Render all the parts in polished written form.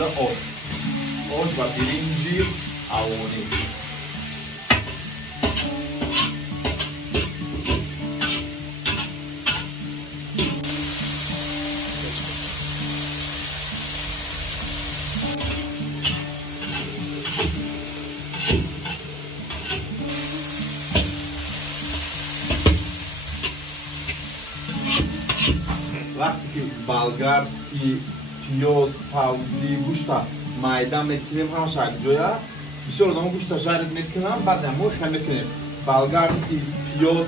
da osh. Osh va birinci avoni. وقتی که بالگرسکی پیاز سبزی گوشت майда میکنیم همش جویا بسیار آدم گوشت جارد میکنم بعد هم خیلی میکنیم بالگرسکی پیاز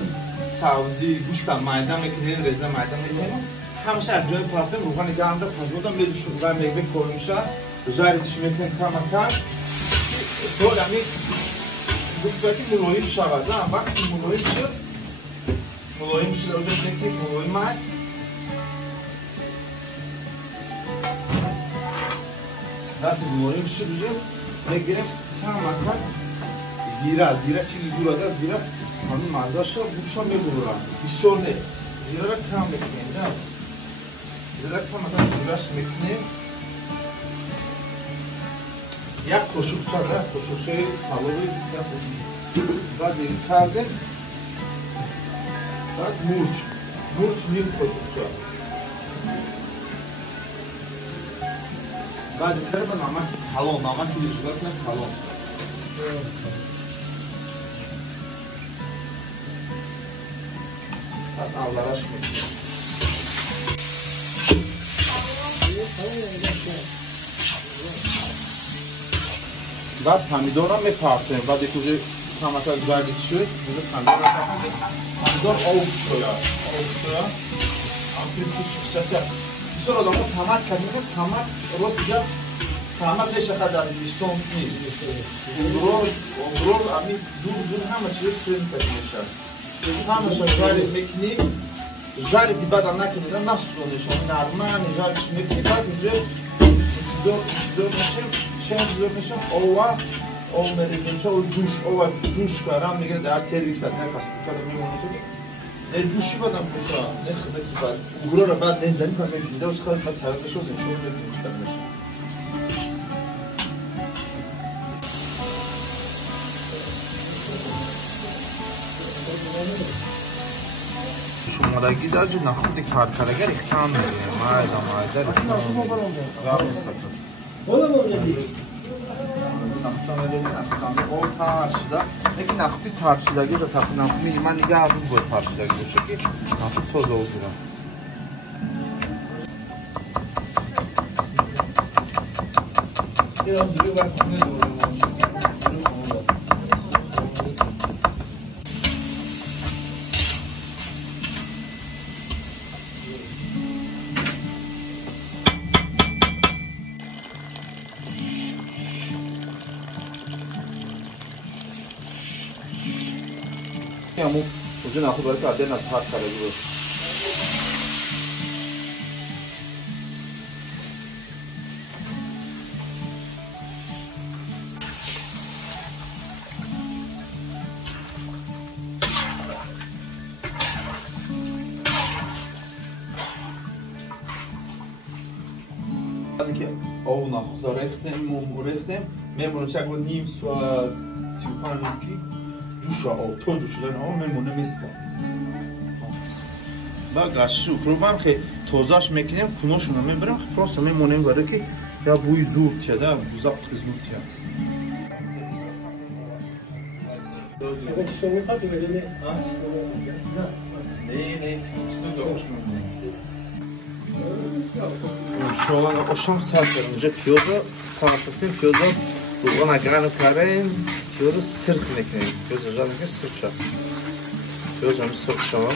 سبزی گوشت майда میکنیم رزه майда میکنیم همش جویا پراتیم روغن گرم داد تازه میذاریم و میگه کویمشا جاردش میکنیم کاملا تو دمی گوشتی ملایم شود وقتی ملایم شد ملایم مای وقتی ملایم شد میگیریم کاملا زیره چیزی زوراده زیره همین مزه شد گوشا میبرم بسیار نه زیره را کم میکنیم زیره کاملا زیرهش میکنیم یک قاشق قاشق حلوی یک قاشق بعد این کردیم بعد مرچ نیم قاشق بعد کردم نمک کلان نمک دیگر کنم کلان بعد اولش میکنیم بعد پمیدور هم میپرتیم بعد یکوزه تماتا زردی شد پمیدور هم میپرتیم پمیدور آوک شویا هم پیرکی شخصیت بسیار آدم ها تمک کردیم تمک روز دیگه تمک نشه خدر بیستون نیست امروز امی دور همه چیز سرین کردیم شد همه شد زردی میکنیم زردی بعد هم نکنیم نسوزونش هم نرمه زردیش میکنیم بعد اینجا دور میشیم چند زور میشم او میریزیم چه جوش کارم میگه در تریک ساعت نکست کردم میمونه شدی جوشی بدم بوشا نخی بعد اگرو را بعد نزنیم که میگیده و سخواهی بعد ترده شدیم شما میگیم مشتر میشم شمارگی در جو نخوتی کارگر اختام میگیم مایده اختام میگیم او tarçıda. Peki nakti tarçıdagi da tapınan minimal nige abim bu tarçıdagi bu şekil. Nakti soz oldu. Ama uzun akıl böyle kadar nasıl fark kalıyor? که او نخود رفتم میمونم شکل نیم ساعت 35 دقیقه جوش آب تو جوش دارن آب میمونه میستم با گاشو پروبام که توزاش میکنیم کنوشونو میبرم پروسا میمونیم برای که یا بوی زور تیاده بوزاق زور تیاده Şu an akşam saatlerinde piyoda tanıttık piyoda bugün agarı karayım piyoda sırt nekneyim piyoda canlıca sırtça piyoda bir sırtça var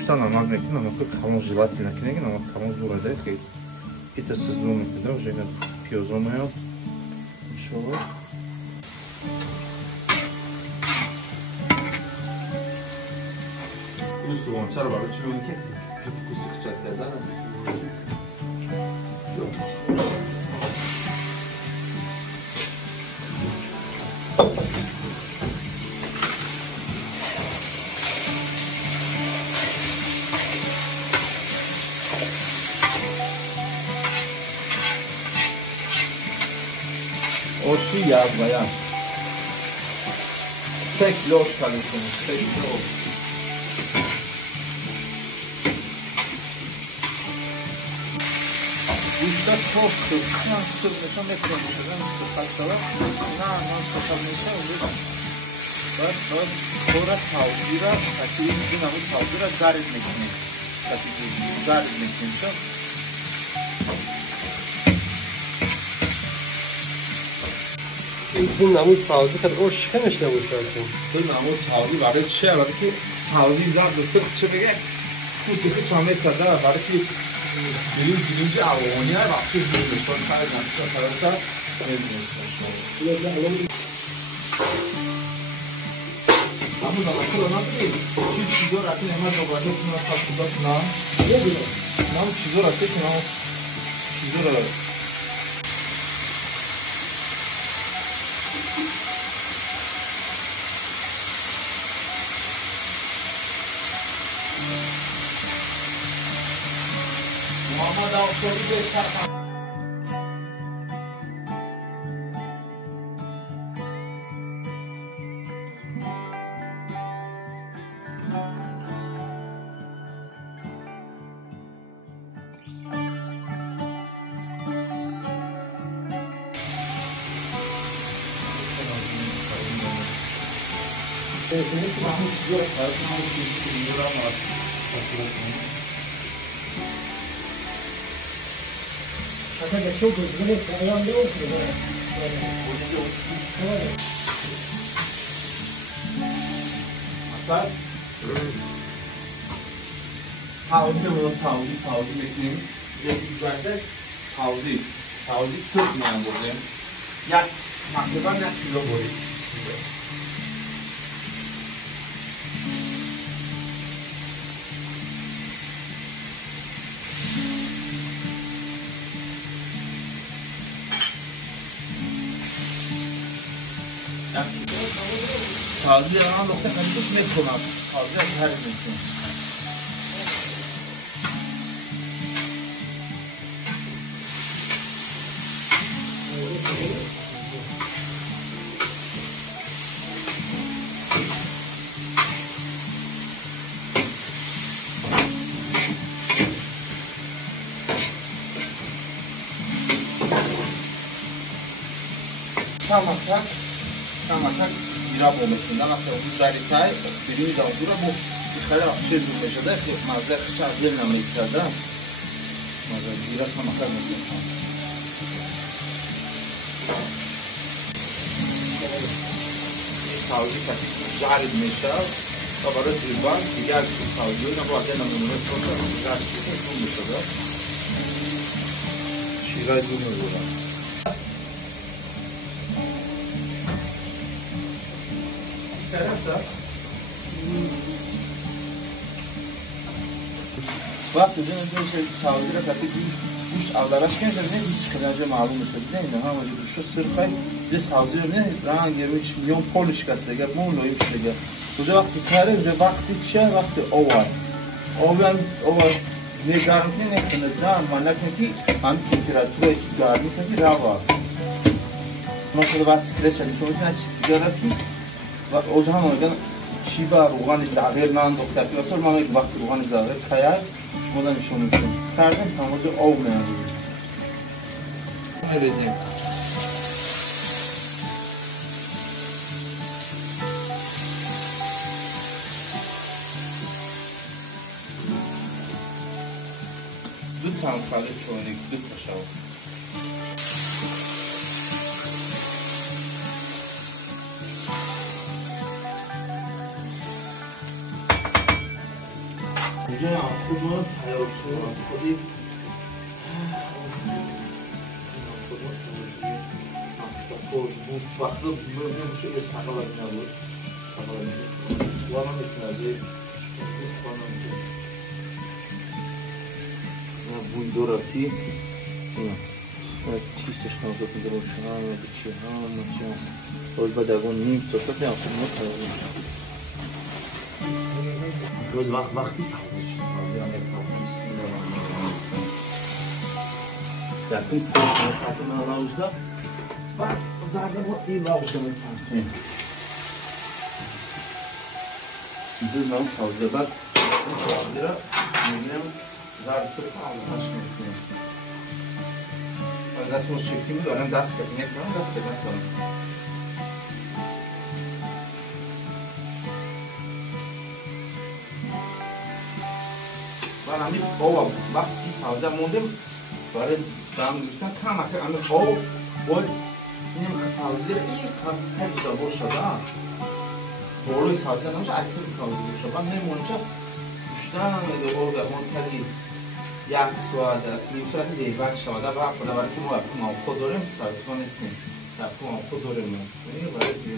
bir tane magnetin ama ki kamu jilat nekneyim ama kamu zor eder ki itesiz zor nekneyim уже piyoda olmuyor şu var Üstü konçar var, çünkü kusu kıçaklardan yok. oşi yazmayan. Sekloş kalıyorsunuz. Sekloş. Guşta çok sırtından sırtmışa metromişadan sırtlaştalar. Ne sokalmışa olur. Bak sonra tavzira, takiye bizim avı tavzira gar etmek için. Takiye gar etmek için. Bu namuz sağlığı kadar o şikemiş ne boşaltın. Bu namuz sağlığı var ki şey var ki sağlığı zar da sırf çöpege. Bu tipi çamet kadar var ki birinci avoniya bakıyor böyle son tarafta Ama da akıl değil. Şu çizor atın hemen dolayı şuna takıldı na. Ne bu? Nam çizor atın şuna. Çizor atın. Muhammed Avşar'ı göster. Hatta çok hızlı ayağımda oturuyor. Hatta Saudi bekleyeyim. Güzelde Saudi sırf yani buradayım. Yak, takriben yak kilo boyu. Saudi yalan nokta kaçmış ne konar? Saudi her nokta. Tamatak zira olmasından aslında güzellikler birinci dalgura bu dışarı şey bulmuşada mazda çarptığına miktarda mazda zira tamatak mesela. Savcı kaçık güzel etmişler. Kabara zirvan diğer savcılarına bu adına bunu sonra güzel etmişler bulmuşada. Şiraz bulmuyorlar. Terasa. Bak bizim önce şey savcılara tabii ki bu avlara çıkarsa ne hiç çıkaracağı malum değil mi? Ha böyle şu sırfay bize savcılar ne rahan 23 milyon Polish kası ya bu loyu işte. Bu da vakti kare ve vakti o var. O var ne garanti ne kadar manakne ki an temperatura garanti ki rava. Mesela basiklet çalışıyor ne çizgiler ki و اوج هم organ شیبا روغن زعفر من دکتر پیاتر من یک وقت روغن زعفر خیار شما da نشون میدم کردم تماس آب میاد نریزیم دو تا خاله چونی دو تا شاو اینجا خودمون تیار شد خودی mutfakta böyle bir şey sakalarına olur. Sakalarına. Kullanım etmezi. Kullanım. Ya bu idorati. چیستش کنم تو کنم روشن و چی ها مچاس روز بعد اون نیم ساعت است یا خودم کارم روز وقتی سازش هم میکنم بسم الله الرحمن الرحیم در کم ساعت من راجدا Kızardı bu iyi lavuşunu partiyim. Şimdi lan savcılar savcılara bilmem zarfı Allah'a şükür. Nasıl o şeklimi de önemli ders yapın. Yapın ders yapın. Ben hani ova bak bir savcı mondim. Böyle tam güçten tam akı hani o benim kısalcı iyi hep de boşada. Doğru savcı olunca aktif savcı boşa. Ben ne monca güçten de orada monterli yak suada yüksek zeyban şamada bak buna var ki bu akım kodorem savcı son ismi. Akım kodorem. Ne var ki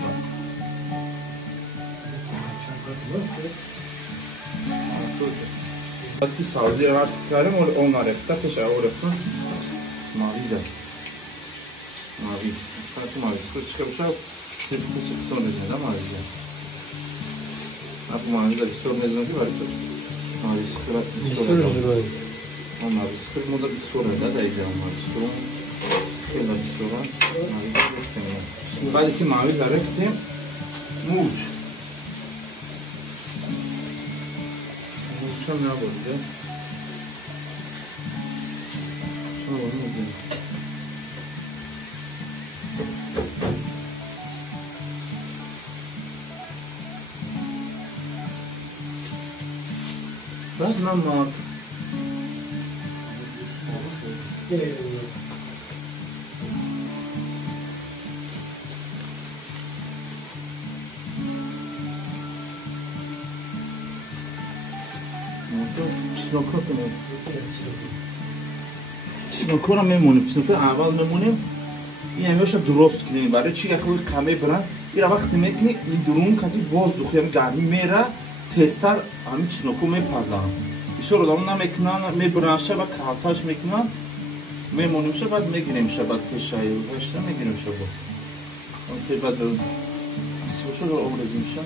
bu? Ki savcı var sıkarım onlar ekta peşe orası mavize. Mavi. Kaç mavi sıkır çıkmışa hep bu sıkıntı olacak ama mavize. Abi mavize bir sorun ne zaman ki var ki? Mavi sıkır bir sorun var. Ama mavi sıkır moda bir sorun da dayacağım mavi sıkır. Şöyle bir sorun. Mavize bekliyorum. Şimdi belki mavize rektim. Muç. Muç'a ne yapacağız? Şuna onu mu? Biraz namak. چیکار میمونیم چیکار اول میمونیم این همیشه درست کنیم برای چی که خود کمی برن این وقتی میکنی این درون کتی باز دخیم گرمی میره تستر همین چیکار میپزن ایشون رو دارم نمیکنن میبرنشه و کالتاش میکنن میمونیم شه بعد میگیریم شه بعد پیشایی باشته میگیریم شه بود اون که بعد سوشو رو آورزیم شه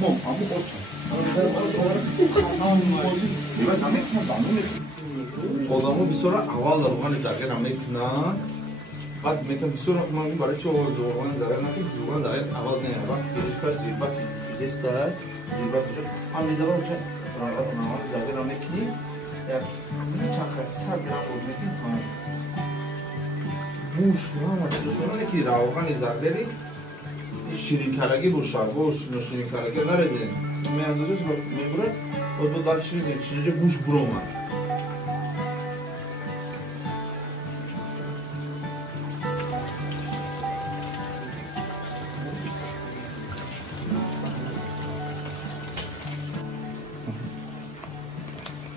Tamam, ama odamı bir sonra aval organ zaten amekna. Bak mekan bir sonra kumanın barı çoğu organ zaten nakit zugan da aval ne bak birkaç zirbat destek zirbat olacak. Ama ne var olacak? Aval zaten amekni. Ya bir çakar sadra olacak tamam. Bu şu an sonra ne ki organ zaten شیرین کرگی با شرباش نشینی کرگی نرده میاندازه میبره و دو دال شیرین چیزی بوش بروما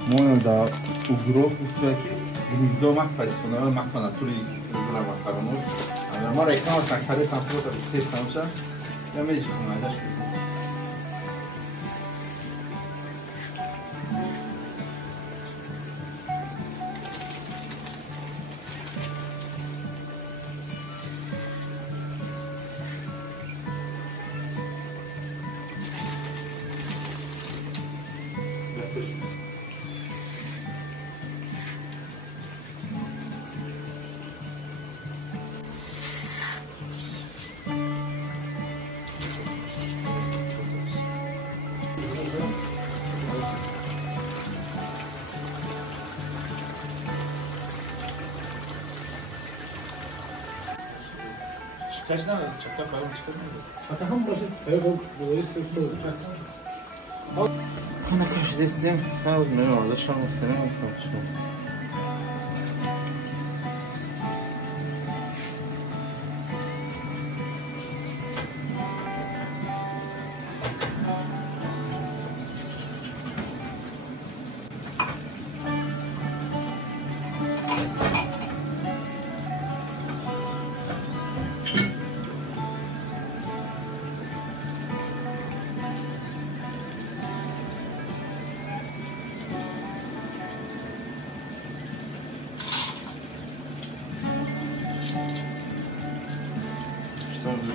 مون دا اوگرو که گریزدو مکفایستونه مکفانه توری گرام فراموش ما reklam takare samples testamos ya me dijo no hayas Kaç tane çakal falan çıkarmıyor? Atahan başı böyle böyle sırtlı. Ama kaçtı sizin? Ben uzmanım orada şu an uzmanım arkadaşlar.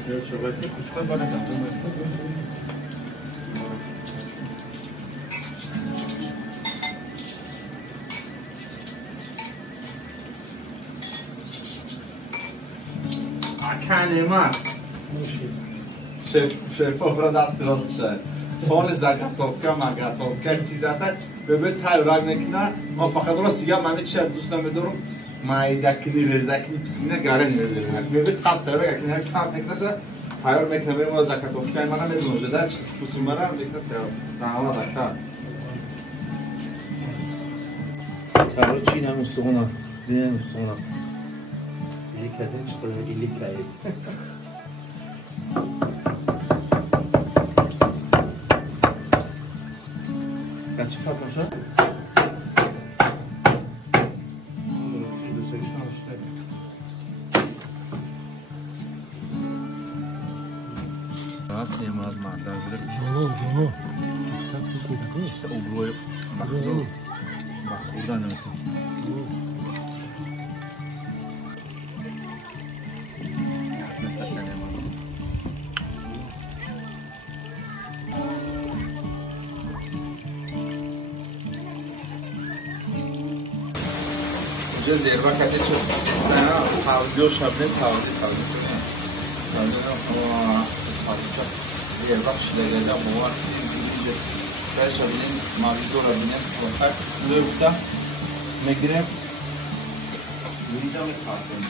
Kuşlar bana katılmıyor. کنیمه شف را دست راست شد فان زگتوفکه مگتوفکه چیز هست ببین تایرگ نکنه ما فقط را سیگه من چه دوست دارم مایدکنی رزکنی پسینه گاره نیازه ببین تاب تایرگ اکنی هست هم نکنه تایر میکنه بریم ما زگتوفکه من نمیدونم جدا چه پسیم مرا میکنه تایر دکتر کارو چی نمی سونا ببین سونا ایلی کردن چطور ایلی کردی kaçı patlamışlar? Nasıl yemez mantarları? Cano. Dikkat et. İşte o burayı. Bak buradan demek. اینجا زیربا کتی چه سعودی و شبنه سعودی زیربا شلگلی هم بوار باید شبنه ماویدو را بینه بخیر سلوی بکتا میگیرم میریدم کارتون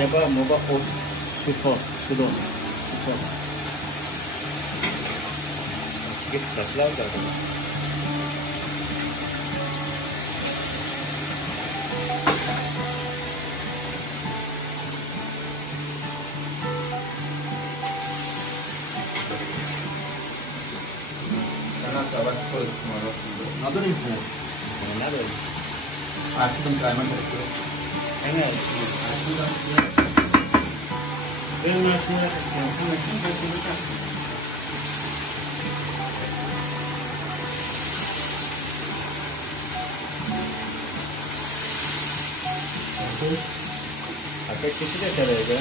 Yaba moba hop şifos şudos şifos. Git taşlar da. Kana tabak koyduk mara. Nadırım bu. Nadırım. Artık kaymak yapıyor. Evet. Ben maşine Atak kişi de şöyleydi.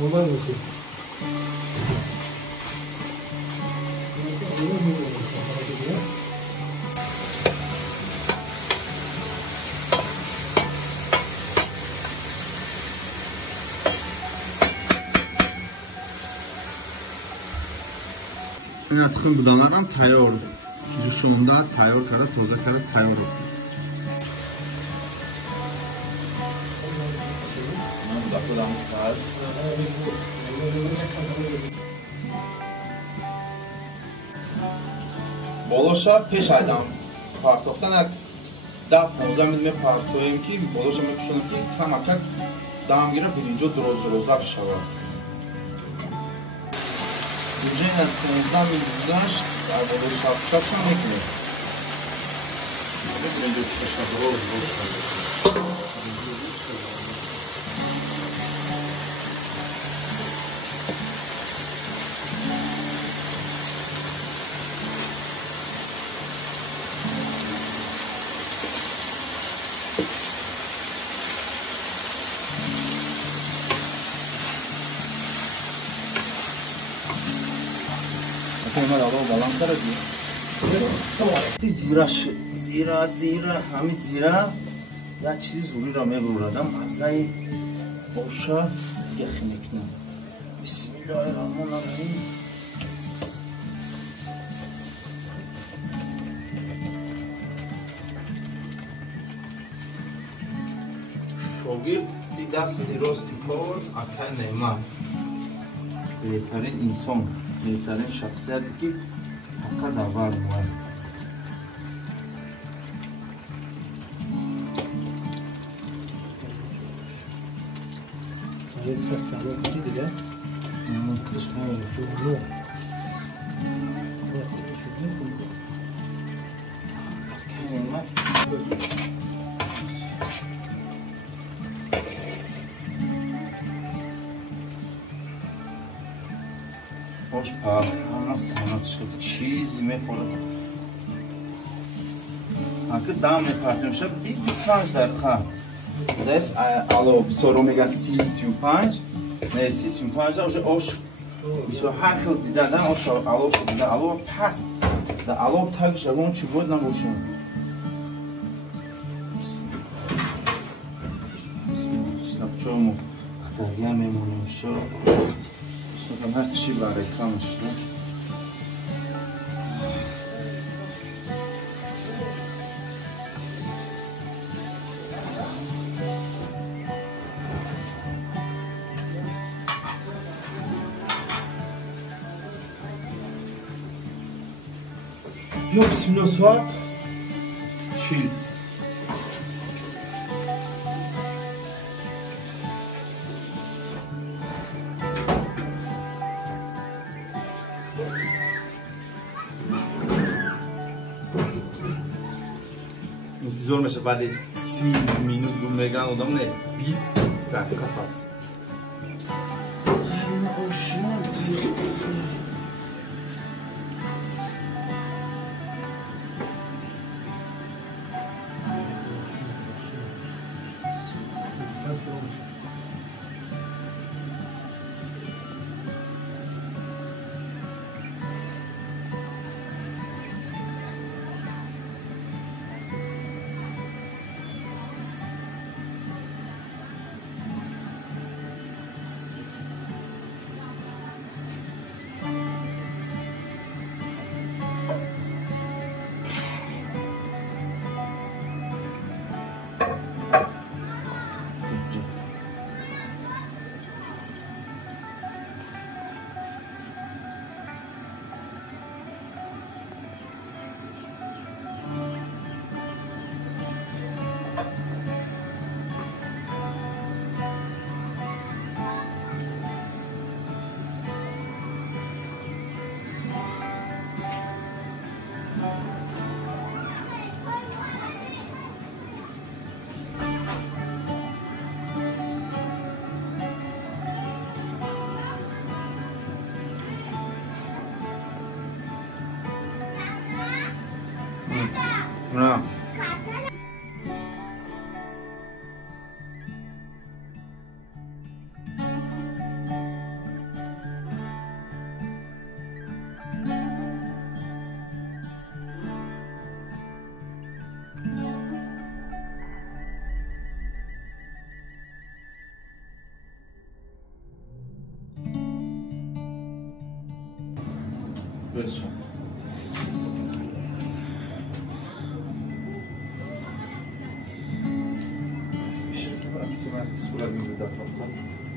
Normal bir şey. این اتخیم بدانم تیار جوشونده تیار کرده توزه کرده تیار بولوشا پیش ایدم پارتوختن یک 10-15 میلیمتر پارتویم که بولوشا میپوشونم که کم کم دام گیره برینجا درست شود اینجا این 15 میلیمترش در بولوشا پوشاکشم میکنیم برینجا چکشتا درست شود Hemen alalım balanslar ediyor. Zira hami zira ya çiz zuri ra meburadam azay boşa yaxinlikni. Bismillahirrahmanirrahim. Şogirdi dasti rosti kor akan nema. Behtarin inson. بهترین شخصیتی که حقا داور مواد یک کس کارو کنی دیگه قسمه جورو خوش پاهانا سانات شد چیزی میخورد که دام میپرتیم شد 20-25 دقیقه زیست الو سرومیگا 30-35 نه 30-35 اوش اوش میشه هر خیل دیده دن اوش الو شد دیده الو پس ده الو تاگش اون چی بود نبوشون چون خطریا میمونیم شو شو هر چی برای کامش نه Jo, bist du nur so? Chill. انتظار میشه ولی 30 مینوت رو میگن آدم نه 20 دقیقه پس نه بشه صورت میده دفعه